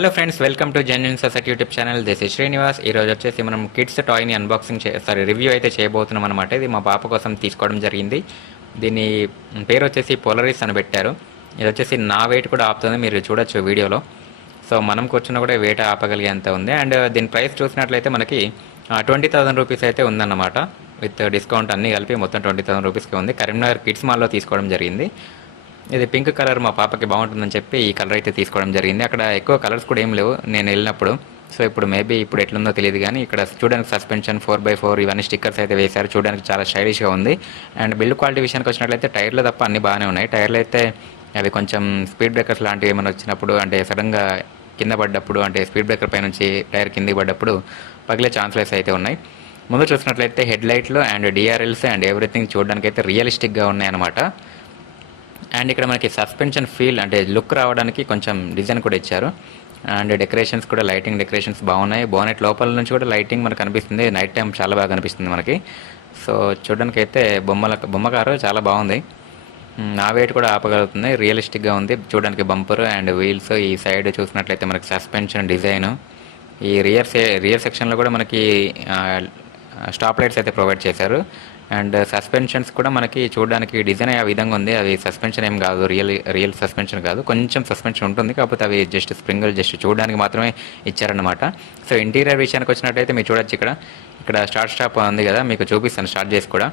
Hello friends, welcome to genuine society YouTube channel. This is Srinivas. ఈరోజు వచ్చేసి మనం kids టాయ్ని unboxing review అయితే చేయబోతున్నాం అనమాట. ఇది మా పాప కోసం తీసుకోవడం జరిగింది. దీని పేరు వచ్చేసి పోలరీస్ అని పెట్టారు. ఇది వచ్చేసి నా వెయిట్ కూడా ఆపుతుంది, మీరు చూడొచ్చు వీడియోలో. సో మనం కూర్చున్న కూడా వెయిట్ ఆపగలిగేంత ఉంది. అండ్ దీని ప్రైస్ చూసినట్లయితే మనకి 20,000 రూపీస్ అయితే ఉందన్నమాట. విత్ డిస్కౌంట్ అన్నీ కలిపి మొత్తం 20,000 రూపీస్కి ఉంది. కరీంనగర్ కిడ్స్ మాల్లో తీసుకోవడం జరిగింది. ఇది పింక్ కలర్ మా పాపకి బాగుంటుందని చెప్పి ఈ కలర్ అయితే తీసుకోవడం జరిగింది. అక్కడ ఎక్కువ కలర్స్ కూడా ఏం లేవు నేను వెళ్ళినప్పుడు. సో ఇప్పుడు మేబీ ఇప్పుడు ఎట్లుందో తెలియదు, కానీ ఇక్కడ చూడడానికి సస్పెన్షన్ 4x4 ఇవన్నీ స్టిక్కర్స్ అయితే వేశారు. చూడడానికి చాలా స్టైలిష్గా ఉంది. అండ్ బిల్డ్ క్వాలిటీ విషయానికి వచ్చినట్లయితే టైర్లు తప్ప అన్నీ బాగానే ఉన్నాయి. టైర్లు అయితే అవి కొంచెం స్పీడ్ బ్రేకర్స్ లాంటివి ఏమైనా వచ్చినప్పుడు, అంటే సడన్గా కింద పడ్డప్పుడు, అంటే స్పీడ్ బ్రేకర్ పై నుంచి టైర్ కిందికి పడ్డప్పుడు పగిలే ఛాన్సెస్ అయితే ఉన్నాయి. ముందు చూసినట్లయితే హెడ్ లైట్లు అండ్ డిఆర్ఎల్స్ అండ్ ఎవ్రీథింగ్ చూడడానికి అయితే రియలిస్టిక్గా ఉన్నాయన్నమాట. అండ్ ఇక్కడ మనకి సస్పెన్షన్ ఫీల్ అంటే లుక్ రావడానికి కొంచెం డిజైన్ కూడా ఇచ్చారు. అండ్ డెకరేషన్స్ కూడా, లైటింగ్ డెకరేషన్స్ బాగున్నాయి. బోనెట్ లోపల నుంచి కూడా లైటింగ్ మనకు కనిపిస్తుంది. నైట్ టైం చాలా బాగా కనిపిస్తుంది మనకి. సో చూడడానికి అయితే బొమ్మకారు చాలా బాగుంది. నా వెయిట్ కూడా ఆపగలుగుతుంది, రియలిస్టిక్గా ఉంది చూడడానికి. బంపర్ అండ్ వీల్స్, ఈ సైడ్ చూసినట్లయితే మనకి సస్పెన్షన్ డిజైన్, ఈ రియర్ సెక్షన్లో కూడా మనకి స్టాప్ లైట్స్ అయితే ప్రొవైడ్ చేశారు. అండ్ సస్పెన్షన్స్ కూడా మనకి చూడడానికి డిజైన్ ఆ విధంగా ఉంది. అది సస్పెన్షన్ ఏం కాదు, రియల్ సస్పెన్షన్ కాదు, కొంచెం సస్పెన్షన్ ఉంటుంది. కాకపోతే అవి జస్ట్ స్ప్రింగులు జస్ట్ చూడడానికి మాత్రమే ఇచ్చారనమాట. సో ఇంటీరియర్ విషయానికి వచ్చినట్టయితే మీరు చూడొచ్చు, ఇక్కడ స్టార్ట్ స్టాప్ ఉంది కదా, మీకు చూపిస్తాను స్టార్ట్ చేసి కూడా.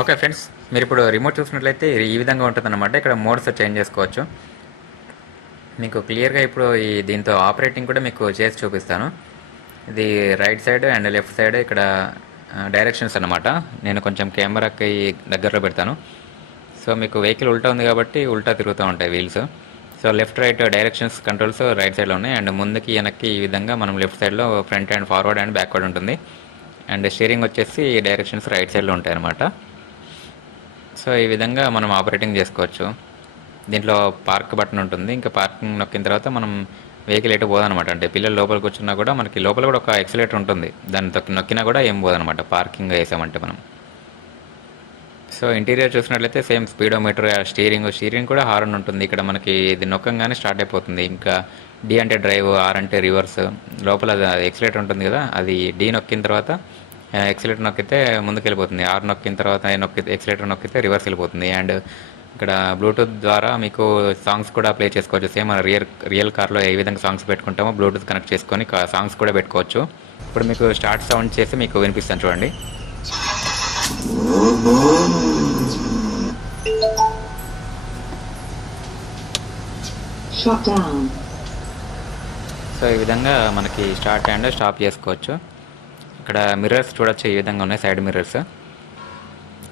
ఓకే ఫ్రెండ్స్, మీరు ఇప్పుడు రిమోట్ చూసినట్లయితే ఈ విధంగా ఉంటుందన్నమాట. ఇక్కడ మోడ్స్ చేంజ్ చేసుకోవచ్చు. మీకు క్లియర్గా ఇప్పుడు దీంతో ఆపరేటింగ్ కూడా మీకు చేసి చూపిస్తాను. ఇది right side and left side ఇక్కడ డైరెక్షన్స్ అన్నమాట. నేను కొంచెం కెమెరాకి దగ్గరలో పెడతాను. సో మీకు వెహికల్ ఉల్టా ఉంది కాబట్టి ఉల్టా తిరుగుతూ ఉంటాయి wheels. So left right directions controls right సైడ్లో ఉన్నాయి. అండ్ ముందుకి వెనక్కి ఈ విధంగా మనం లెఫ్ట్ సైడ్లో front and forward and backward ఉంటుంది. అండ్ స్టీరింగ్ వచ్చేసి డైరెక్షన్స్ రైట్ సైడ్లో ఉంటాయి అన్నమాట. సో ఈ విధంగా మనం ఆపరేటింగ్ చేసుకోవచ్చు. దీంట్లో పార్క్ బటన్ ఉంటుంది. ఇంకా పార్కింగ్ నొక్కిన తర్వాత మనం వెహికల్ ఎటు పోదనమాట. అంటే పిల్లలు లోపలికి వచ్చినా కూడా మనకి లోపల కూడా ఒక ఎక్సిలేటర్ ఉంటుంది, దాన్ని నొక్కినా కూడా ఏం పోదనమాట పార్కింగ్ వేసామంటే మనం. సో ఇంటీరియర్ చూసినట్లయితే సేమ్ స్పీడోమీటర్, స్టీరింగ్ కూడా హార్న్ ఉంటుంది. ఇక్కడ మనకి ఇది నొక్కంగానే స్టార్ట్ అయిపోతుంది. ఇంకా డి అంటే డ్రైవ్, ఆర్ అంటే రివర్స్. లోపల ఎక్సిలేటర్ ఉంటుంది కదా, అది డి నొక్కిన తర్వాత ఎక్సిలేటర్ నొక్కితే ముందుకు వెళ్ళిపోతుంది. ఆర్ నొక్కిన తర్వాత ఎక్సిలేటర్ నొక్కితే రివర్స్ వెళ్ళిపోతుంది. అండ్ ఇక్కడ బ్లూటూత్ ద్వారా మీకు సాంగ్స్ కూడా ప్లే చేసుకోవచ్చు. సేమ్ మన రియల్ కార్లో ఏ విధంగా సాంగ్స్ పెట్టుకుంటామో బ్లూటూత్ కనెక్ట్ చేసుకొని సాంగ్స్ కూడా పెట్టుకోవచ్చు. ఇప్పుడు మీకు స్టార్ట్ సౌండ్ చేసి మీకు వినిపిస్తాను చూడండి. సో ఈ విధంగా మనకి స్టార్ట్ అండ్ స్టాప్ చేసుకోవచ్చు. ఇక్కడ మిర్రర్స్ చూడొచ్చు, ఈ విధంగా ఉన్నాయి సైడ్ మిర్రర్స్.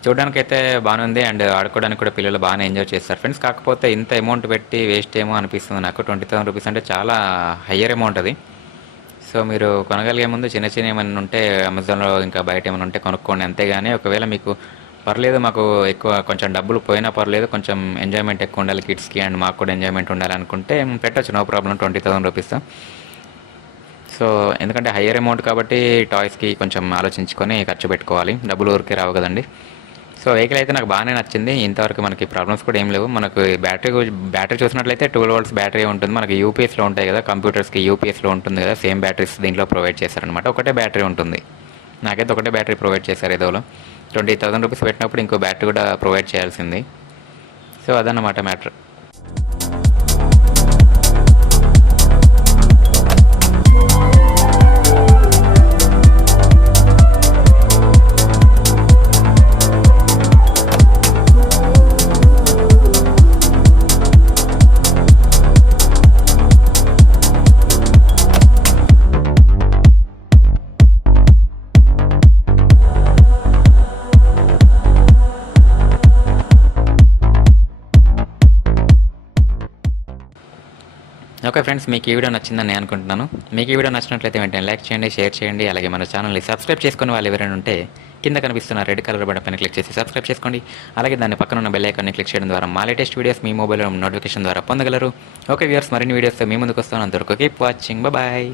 చూడడానికి అయితే బాగానే ఉంది. అండ్ ఆడుకోవడానికి కూడా పిల్లలు బాగానే ఎంజాయ్ చేస్తారు ఫ్రెండ్స్. కాకపోతే ఇంత అమౌంట్ పెట్టి వేస్ట్ ఏమో అనిపిస్తుంది నాకు. 20,000 రూపీస్ అంటే చాలా హయ్యర్ అమౌంట్ అది. సో మీరు కొనగలిగే ముందు చిన్న ఏమైనా ఉంటే అమెజాన్లో ఇంకా బయట ఏమైనా ఉంటే కొనుక్కోండి, అంతేగాని ఒకవేళ మీకు పర్లేదు, మాకు ఎక్కువ కొంచెం డబ్బులు పోయినా పర్లేదు, కొంచెం ఎంజాయ్మెంట్ ఎక్కువ ఉండాలి కిడ్స్కి అండ్ మాకు కూడా ఎంజాయ్మెంట్ ఉండాలనుకుంటే పెట్టచ్చు, నో ప్రాబ్లం, 20,000 రూపీస్. సో ఎందుకంటే హయ్యర్ అమౌంట్ కాబట్టి టాయ్స్కి కొంచెం ఆలోచించుకొని ఖర్చు పెట్టుకోవాలి, డబ్బులు ఊరికే రావు కదండి. సో వెహికల్ అయితే నాకు బాగానే నచ్చింది. ఇంతవరకు మనకి ప్రాబ్లమ్స్ కూడా ఏం లేవు. మనకు బ్యాటరీ చూసినట్లయితే 12 వోల్ట్స్ బ్యాటరీ ఉంటుంది. మనకి యూపీఎస్లో ఉంటాయి కదా, కంప్యూటర్స్కి యూపీఎస్లో ఉంటుంది కదా, సేమ్ బ్యాటరీస్ దీంట్లో ప్రొవైడ్ చేశారనమాట. ఒకటే బ్యాటరీ ఉంటుంది. నాకైతే ఒకటే బ్యాటరీ ప్రొవైడ్ చేశారు ఏదోలో. 20,000 రూపీస్ పెట్టినప్పుడు ఇంకో బ్యాటరీ కూడా ప్రొవైడ్ చేయాల్సింది. సో అదన్నమాట మ్యాటర్. ఓకే ఫ్రెండ్స్, మీకు ఈ వీడియో నచ్చిందని నేను అనుకుంటున్నాను. మీకు ఈ వీడియో నచ్చినట్లయితే వెంటనే లైక్ చేయండి, షేర్ చేయండి. అలాగే మన ఛానల్ని సబ్స్క్రైబ్ చేసుకుని వాళ్ళు ఎవరైనా ఉంటే కింద కనిపిస్తున్న రెడ్ కలర్ బటన్ పైన క్లిక్ చేసి సబ్స్క్రైబ్ చేసుకోండి. అలాగే దాని పక్కన ఉన్న బెల్ ఐకాన్ని క్లిక్ చేయడం ద్వారా మా లేటెస్ట్ వీడియోస్ మీ మొబైల్లో నోటిఫికేషన్ ద్వారా పొందగలరు. ఓకే వ్యూవర్స్, మరిన్ని వీడియోస్తో మీ ముందుకు వస్తాను. అంతవరకు కీప్ వాచింగ్, బాయ్.